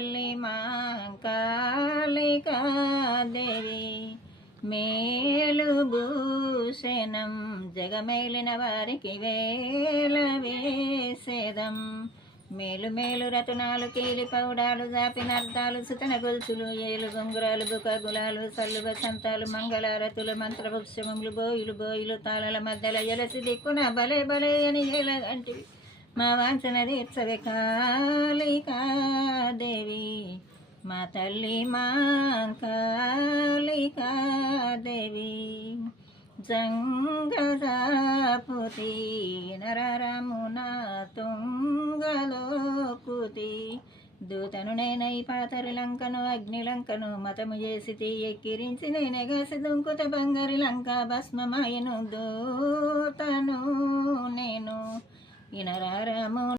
తల్లి మాంకాళికాదేవి మేలు భూషణం జగమేలిన వారికి వేల వేసేదం మేలు మేలు రతనాలు కీలి పౌడాలు జాపినర్దాలు సుతన గొలుసులు ఏలు గొంగురాలు బుక గులాలు సల్లు వసంతాలు మంగళారతులు మంత్రవృక్షములు బోయిలు తాళల మధ్యల ఎలసి దిక్కున బలే బలే అని ఎలగంటివి మా వాంఛన తీర్చవే కాళికాదేవి మా తల్లి మాంకాళికాదేవి జంగజాపుతి నరరమున తుంగలోకుతి దూతను నేనై పాతరి లంకను అగ్నిలంకను మతము చేసి ఎక్కిరించి నేనెగసి దుంకుత బంగారి లంక భస్మమాయను దూతను నేను ఇనరారము